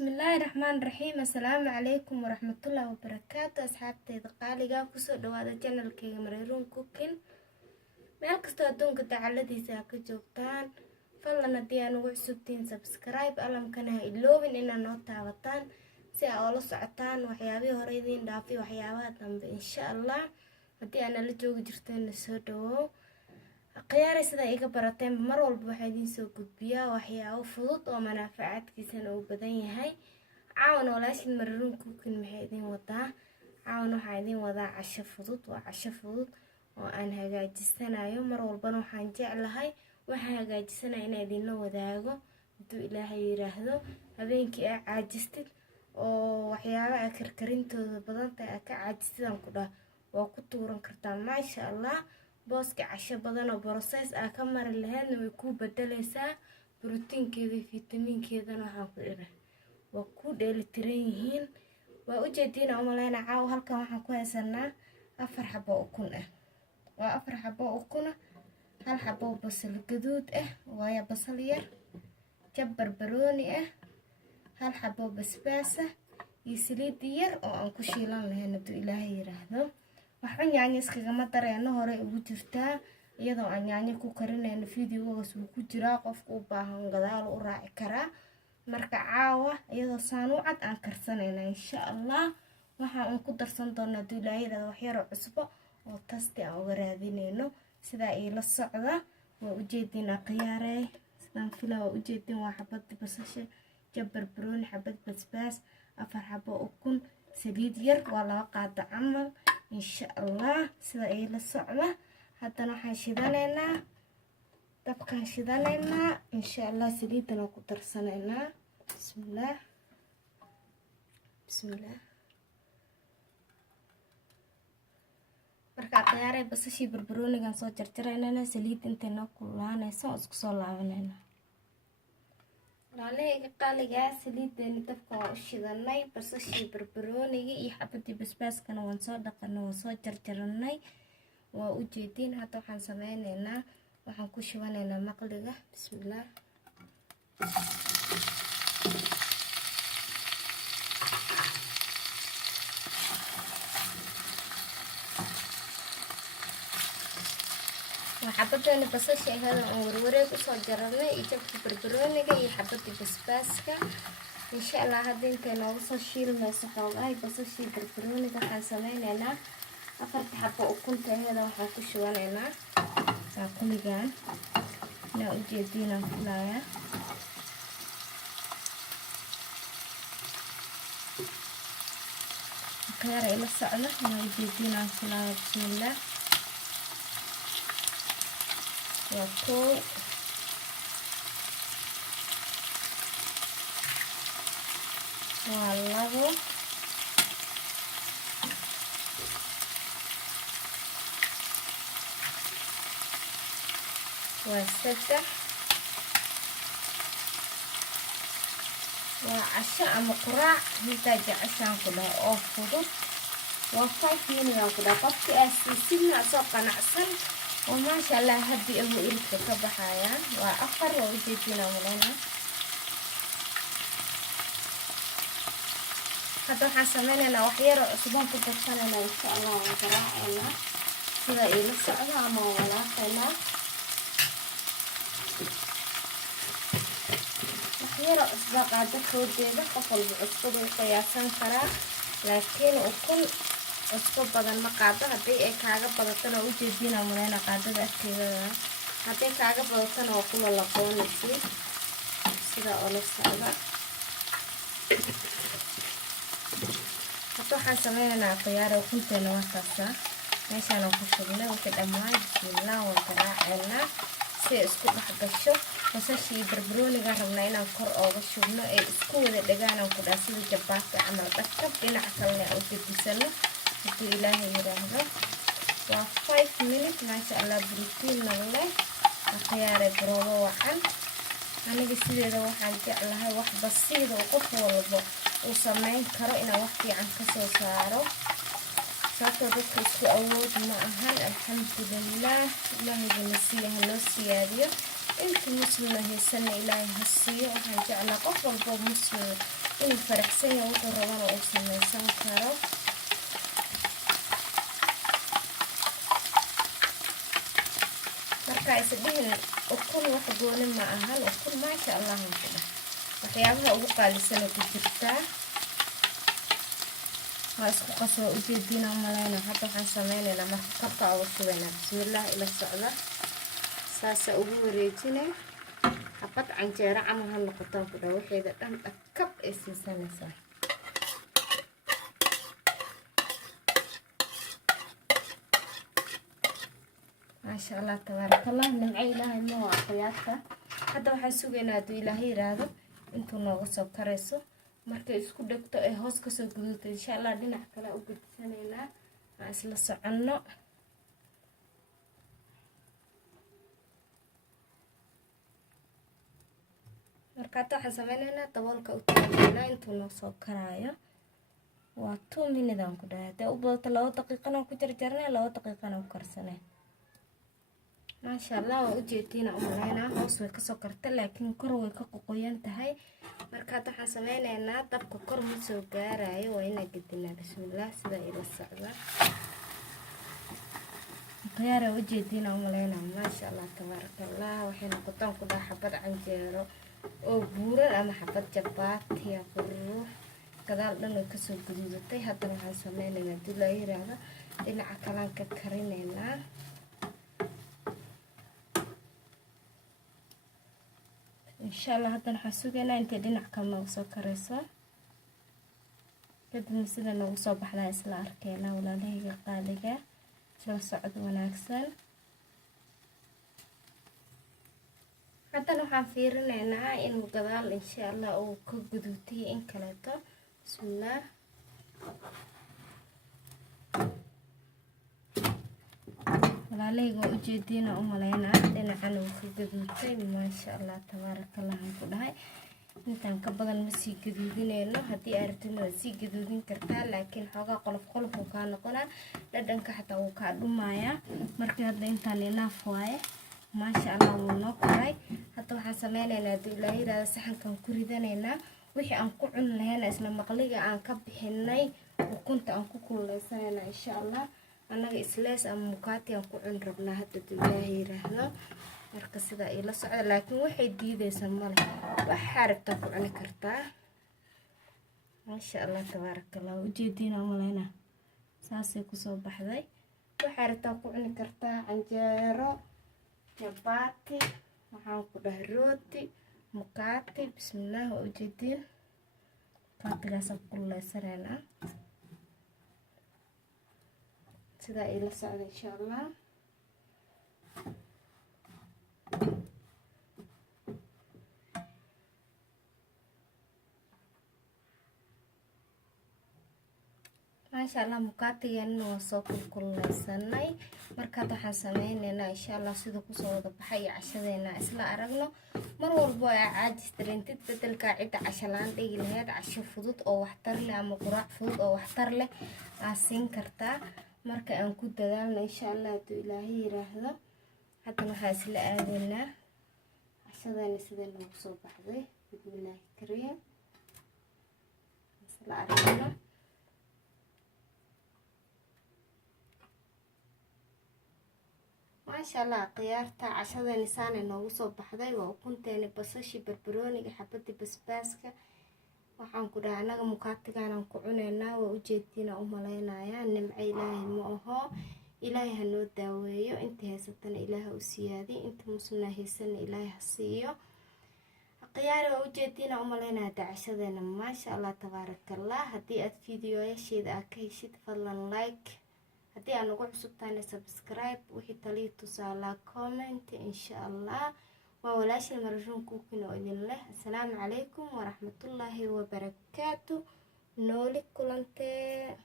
بسم الله الرحمن الرحيم. السلام عليكم ورحمة الله وبركاته. أصحابتي دقاليقا كسو دوادا جانل كيغا مريرون كوكين مeel kastoo adduunka dacaladiisa ha ka joogtaan fadlan haddii aan ugu cusubtiin subscribe alamkana ha iloobin inaad noo taabataan si aa oola socotaan waxyaabihii hore idiin dhaafi waxyaabaha dambe insha allah. haddii aana la joogi jirteen soo dhawow khiyaari sida iga barateen mar walba waxaa idiin soo gudbiyaa waxyaabo fudud oo manaafacaadkiisana uu badan yahay. caawan walaashin mariirun cooking maxay idiin wadaa? caawan waxaa idiin wadaa casho fudud. waa casho fudud oo aan hagaajisanayo mar walbana waxaan jeclahay waxaan hagaajisanayo inaan idinla wadaago hadduu ilaahay yiraahdo. habeenkii aad caajistid oo waxyaabaha karkarintooda badan tahay aad ka caajistid aan ku dhaha waa ku tuuran kartaa maasha allah. booska casho badan oo process aad ka mari lahaydna way kuu bedelaysaa. borotiinkeeda iyo fitamiinkeedana waxaan ku dhiray waa ku dheelitiran yihiin. waa ujeediina umaleynaa caawa halkan waxaan ku haysanaa 4 xabo ukun ah. waa 4 xabo ukun ah, 1 xabo basal gaduud ah, waa basal yar, jab barbarooni ah, 1 xabo basbaas ah iyo saliid yar oo aan ku shiilan lahayn hadduu ilaahay yiraahdo. waxba yaanyo iskagama dareeno hore ugu jirtaa iyadoo aan yaanyo ku karinayno fiidiyowgaas uu ku jiraa qofku u baahan gadaal u raaci karaa. marka caawa iyadoo saan u cad aan karsanayna insha allah. waxaan ku darsan doonaa hadduu ilaahay yiraahdo wax yar oo cusbo oo tasti aan uga raadinayno sidaa ila socda. waa ujeedinaa khiyaarey sidaan fila waa ujeedin waa xabad basasha, jab barbarooni, xabad basbaas, 4 xabo ukun, saliid yar waa 2 qaado camal insha allah. sida ila socda haddana waxaan shidanaynaa dabkaan shidanaynaa insha allah. saliidana ku darsanaynaa bismillaah bismillaah. marka khiyaarey basashii barbaroonigan soo jarjaraynaa saliid intay noo kululaanayso oo isku soo laabanayna. walaalahayga qaaligaa saliideeni dabka waa u shidanay. basashii barbarooniga iyo xabadii basbaaskana waan soo dhaqanay waan soo jarjaranay waa ujeediin. hadda waxaan sameynaynaa waxaan ku shubanaynaa maqliga bismillaah. xabadani basasha ahada aan warwareeg usoo jaranay iyo jabka barbarooniga iyo xabadii basbaaska insha allah. hadda intay noogu soo shiilmayso xoogahay basashii barbarooniga waxaan sameynaynaa 4 xabo ukunta ahada waxaan ku shubanaynaa saakuligan inaa ujeediinaan filayaa. khiyaara ila socda inaa ujeediinaan filayaa bismillaah. waa 1 waa 2 waa 3 waa casho ama quraac intaa jeceshaan ku dhahay oo fudud. waa 5 minute ku dhahay qofkii aad siisidna asoo qanacsan oo maasha allah haddii abu ilka ka baxayaan. waa 4 waa ujeediina mulena. hadda waxaan sameynaynaa wax yar oo cusbaan ku darsanaynaa insha allah. waan garaacaynaa sida ila socda ama walaaqaynaa wax yar oo cusba qaado koodeeda. qof walba cusbada u qiyaasan karaa laakiin ukun cusbo badan ma qaado. haddii ay kaaga badatana waa ujeediina mulena qaadada afkeedada. haddii kaaga badatana waa kula laqoonaysi sida oo la socda. hadda waxaan sameynaynaa khiyaare ukunteena waa kaasaa meeshaan aan ku shubnay wixii dhammaan bismillaah. waan garaacaynaa si ay isku dhex gasho. basashii iyo barbarooniga rabnaa inaan kor ooga shubno ee isku wada dhagaan ku dhaha sida jabaati camal dhaqab dhinaca kalena aan u gedisano hadduu ilaahay yiraahdo. waa 5 minute maasha allah. borotiinna leh khiyaare baroobo wacan. aniga sideeda waxaan jeclahay wax basiida oo qof walba uu sameyn karo inaan wax fiican kasoo saaro. sababtoo dadka isku awood ma ahan. alxamdulillaah ilaahayga nasiiha noo siyaadiyo. انت مسلمة هي سنة إلهي هالسيء وحن جعلنا قفل بو مسلم inuu faraxsan yahay wuxuu rabana uu samaysan karo. marka isdhihin ukun wax gooni ma ahan, ukun maasha allah hadda waxyaabaha ugu qaalisan ku jirtaa. waa isku qasoo ujeedina malayna. hadda waxaan sameynaynaa marka kabka ugu shubaynaa. bismillaah ila socda. saasa ugu wareejinay xabad canjeero camal ha noqotaan ku dhaa waxeeda dhan dhakab ay siisanaysaa. maasha allah tabaarakallah. nimco ilaahay ma waa qiyaasta. hadda waxaan sugaynaa hadduu ilaahay yiraahdo intuu nooga soo karayso. markay isku dhegto ee hoos kasoo guduuto insha allah dhinac kale u gudisanaynaa. aan isla soconno. marka hadda waxaan sameynaynaa daboolka u taagaynaa intuu noo soo karaayo. waa 2 minute aan ku dhahay. hadday u badato 2 daqiiqana ku jarjarnay, 2 daqiiqana u karsanay. maasha allah waa ujeediina u malaynaa hoos way kasoo karta laakiin kor way ka qoqoyan tahay. marka hadda waxaan sameynaynaa dabka kor ma soo gaarayo, waa inaa gedinaa. bismillaah sida ila socda. khiyaara ujeediina u malaynaa. maasha allah tabaarakallah. waxay noqotaan ku dhaha xabad canjeero oo buuran ama xabad jabaati ya qurux. gadaal dhan way kasoo guduudatay. haddana waxaan sameynaynaa haddii la yiraahdo dhinaca kalaan ka karinaynaa. insha allah haddana waxaan sugaynaa intay dhinac kale noogu soo karayso. kadibna sida noogu soo baxdaa isla arkeynaa walaalahayga qaaliga. isla socod wanaagsan. haddana waxaan fiirinaynaa inuu gadaal insha allah uu ka guduutay in kaleeto. bismillaah. walaalahayga waa ujeediina u malaynaa dhinacan uu ka gaduutay. maasha allah tabaarakallah aan ku dhahay. intaan ka badan ma sii gaduudinayno. haddii aad rabtidna waad sii gaduudin kartaa laakiin xoogaa qolof qolof uu kaa noqonaa. dhadhanka xataa wuu kaa dhumayaa. markii hadda intaan inaaf waaye. maasha allah wuu noo koray. hadda waxaan sameynaynaa haddii ilaa yiraahdo saxankan ku ridanaynaa. wixii aan ku cuni lahayna isla maqliga aan ka bixinay ukunta aan ku kululeysanayna insha allah. annaga islees ama mukaati aan ku cuni rabnaa hadda haddii ilaahay yiraahdo. marka sidaa ila socda laakiin waxay diidaysaa male. waxaa rabtaa ku cuni kartaa. maasha allah tabaarakallah. ujeediina malayna saasay kusoo baxday. waxaa rabtaa ku cuni kartaa canjeero, jabaati, waxaan ku dhahay rooti, mukaati. bismillaah waa ujeediin. mukaatigaasaan kululeysanayna. sidaa ila socda insha allah. maasha allah mukaatigeena waa soo kulkuleysanay. marka hadda waxaan sameynaynaa insha allah sida kusoo wada baxay iyo cashadeena isla aragno. mar walbo ay caajis dareentid bedelka cidda casho laan dhigi lahayd casho fudud oo waxtar leh ama quraac fudud oo waxtar leh aa siin kartaa. marka aan ku dadaalno insha allah hadduu ilaahay yiraahdo. haddana waxaan isla aadaynaa cashadeena sida noogu soo baxday. bismillaahi kariim. isla aragno. maasha allah khiyaarta cashadeena saanay noogu soo baxday. waa ukunteena, basashii, barbarooniga, xabadii basbaaska. waxaan ku dhahay anaga mukaatigaanaan ku cuneynaa. waa ujeediina u malaynayaa. nimco ilaahay ma aho. ilaahay ha noo daaweeyo. inta haysatana ilaaha u siyaadi. inta muslimna haysana ilaahay ha siiyo. khiyaari waa ujeediina u malaynaya dacashadeena. maasha allah tabaarakallah. haddii aad fiidiyoyaasheeda aad ka heshid fadlan like. haddii aan ugu cusubtaana subscribe. wixii talii tusaalaa comment insha allah. waa walaashii Marayruun Cooking oo idin leh assalaamu calaykum waraxmatullaahi wabarakaatu. nooli kulantee.